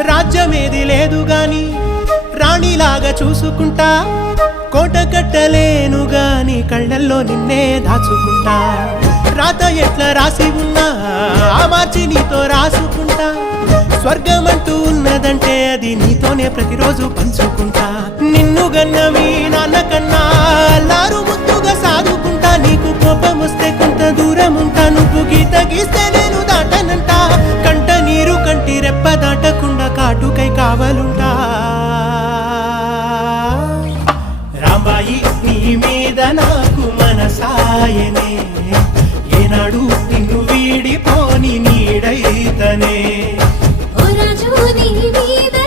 రాజ్యమేది లేదు గాని రాణిలాగా చూసుకుంటా, కోట కట్టలేను గాని కళ్ళల్లో నిన్నే దాచుకుంటా. రాత ఎట్లా రాసి ఉన్నా ఆ మార్చి నీతో రాసుకుంటా. స్వర్గమంటూ ఉన్నదంటే అది నీతోనే ప్రతిరోజు పంచుకుంటా. నిన్ను గన్న మీ నాన్న కన్నా అల్లారు ముద్దుగా సాదుకుంటా. నీకు కోపం వస్తే కొంత దూరం ఉంటా, నువ్వు గీత గీస్తే నేను దాటనంటా. కంట నీరు కంటి రెప్ప దాటకుండా కాటుకై కావలుంటా. రాంబాయి నీ మీద నాకు మనసాయనే, ఏనాడు నిన్ను వీడిపోని నీడైతనే. ఓ రాజు నీ మీద